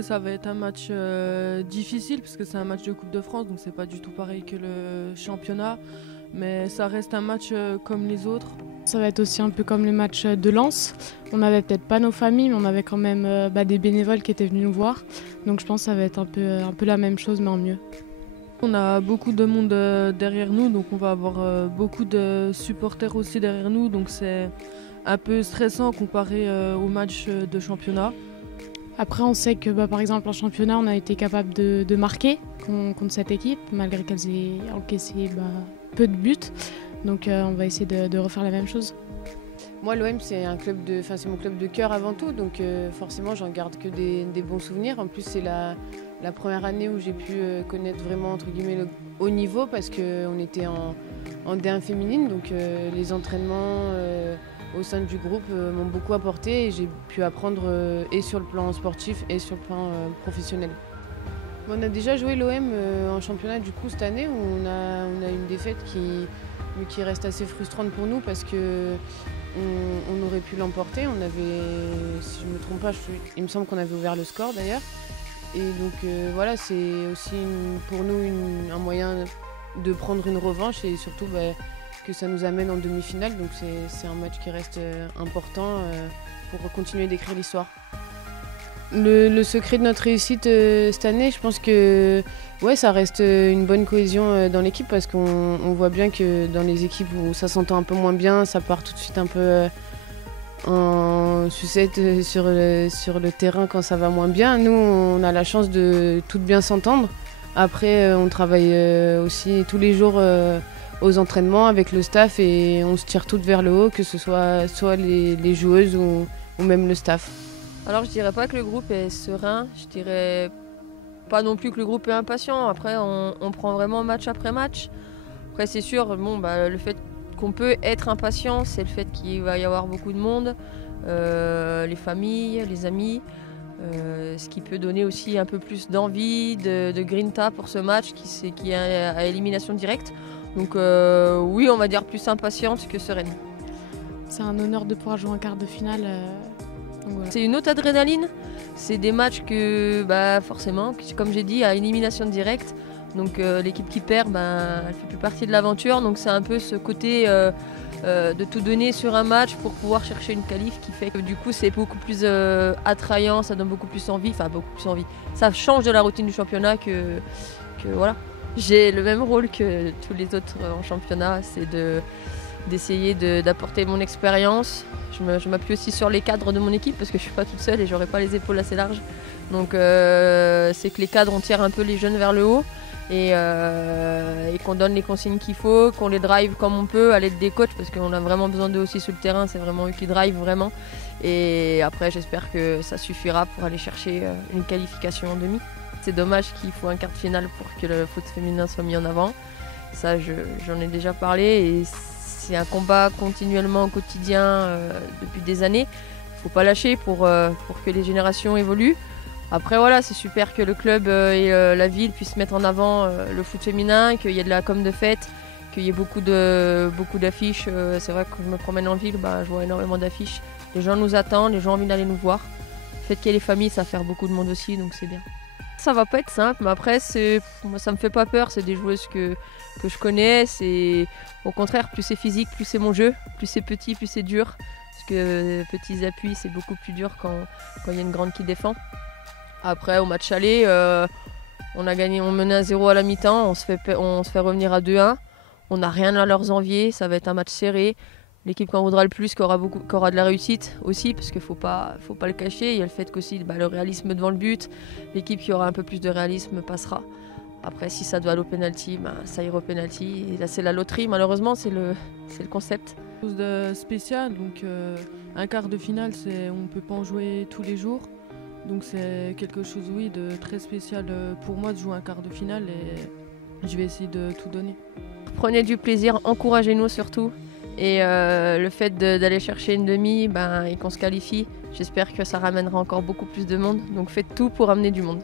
que ça va être un match difficile parce que c'est un match de Coupe de France, donc c'est pas du tout pareil que le championnat. Mais ça reste un match comme les autres. Ça va être aussi un peu comme les matchs de Lens. On n'avait peut-être pas nos familles, mais on avait quand même des bénévoles qui étaient venus nous voir. Donc je pense que ça va être un peu la même chose, mais en mieux. On a beaucoup de monde derrière nous, donc on va avoir beaucoup de supporters aussi derrière nous. Donc c'est un peu stressant comparé au match de championnat. Après, on sait que par exemple en championnat, on a été capable de marquer contre cette équipe, malgré qu'elles aient encaissé peu de buts. Donc on va essayer de refaire la même chose. Moi, l'OM, c'est mon club de cœur avant tout, donc forcément, j'en garde que des bons souvenirs. En plus, c'est la première année où j'ai pu connaître vraiment entre guillemets le haut niveau parce qu'on était en D1 féminine, donc les entraînements au sein du groupe m'ont beaucoup apporté et j'ai pu apprendre et sur le plan sportif et sur le plan professionnel. On a déjà joué l'OM en championnat du coup cette année où on a une défaite qui reste assez frustrante pour nous parce que on aurait pu l'emporter. On avait, si je ne me trompe pas, il me semble qu'on avait ouvert le score d'ailleurs. Et donc voilà, c'est aussi pour nous un moyen de prendre une revanche et surtout que ça nous amène en demi-finale. Donc c'est un match qui reste important pour continuer d'écrire l'histoire. Le secret de notre réussite cette année, je pense que ça reste une bonne cohésion dans l'équipe parce qu'on voit bien que dans les équipes où ça s'entend un peu moins bien, ça part tout de suite un peu en sucette sur le terrain quand ça va moins bien. Nous, on a la chance de toutes bien s'entendre. Après, on travaille aussi tous les jours aux entraînements avec le staff et on se tire toutes vers le haut, que ce soit les joueuses ou même le staff. Alors je dirais pas que le groupe est serein, je dirais pas non plus que le groupe est impatient. Après on prend vraiment match après match. Après c'est sûr, le fait qu'on peut être impatient, c'est le fait qu'il va y avoir beaucoup de monde, les familles, les amis, ce qui peut donner aussi un peu plus d'envie, de grinta pour ce match qui est à élimination directe. Donc oui, on va dire plus impatiente que sereine. C'est un honneur de pouvoir jouer en quart de finale. Voilà. C'est une autre adrénaline, c'est des matchs que forcément, comme j'ai dit, à élimination directe. Donc l'équipe qui perd, elle fait plus partie de l'aventure. Donc c'est un peu ce côté de tout donner sur un match pour pouvoir chercher une qualif qui fait que du coup c'est beaucoup plus attrayant, ça donne beaucoup plus envie. Ça change de la routine du championnat que voilà. J'ai le même rôle que tous les autres en championnat, c'est d'essayer d'apporter mon expérience. Je m'appuie aussi sur les cadres de mon équipe parce que je ne suis pas toute seule et j'aurais pas les épaules assez larges. Donc c'est que les cadres, on tire un peu les jeunes vers le haut et qu'on donne les consignes qu'il faut, qu'on les drive comme on peut à l'aide des coachs parce qu'on a vraiment besoin d'eux aussi sur le terrain, c'est vraiment eux qui drive vraiment. Et après j'espère que ça suffira pour aller chercher une qualification en demi. C'est dommage qu'il faut un quart de finale pour que le foot féminin soit mis en avant. Ça j'en ai déjà parlé et c'est un combat continuellement au quotidien depuis des années. Il ne faut pas lâcher pour que les générations évoluent. Après voilà, c'est super que le club et la ville puissent mettre en avant le foot féminin, qu'il y ait de la com de fête, qu'il y ait beaucoup d'affiches. C'est vrai que quand je me promène en ville, je vois énormément d'affiches. Les gens nous attendent, les gens ont envie d'aller nous voir. Le fait qu'il y ait les familles, ça va faire beaucoup de monde aussi, donc c'est bien. Ça va pas être simple, mais après moi, ça me fait pas peur, c'est des joueuses que je connais, au contraire, plus c'est physique, plus c'est mon jeu, plus c'est petit, plus c'est dur, parce que petits appuis c'est beaucoup plus dur quand il y a une grande qui défend. Après au match aller, on menait 1-0 à la mi-temps, on se fait revenir à 2-1, on n'a rien à leur envier, ça va être un match serré. L'équipe qui en voudra le plus, qui aura de la réussite aussi, parce qu'il faut pas le cacher. Il y a le fait qu'aussi le réalisme devant le but, l'équipe qui aura un peu plus de réalisme passera. Après, si ça doit aller au pénalty, ça ira au pénalty. Et là, c'est la loterie, malheureusement, c'est le concept. Quelque chose de spécial, donc un quart de finale, on ne peut pas en jouer tous les jours. Donc c'est quelque chose, de très spécial pour moi de jouer un quart de finale et je vais essayer de tout donner. Prenez du plaisir, encouragez-nous surtout. Et le fait d'aller chercher une demi et qu'on se qualifie, j'espère que ça ramènera encore beaucoup plus de monde. Donc faites tout pour amener du monde.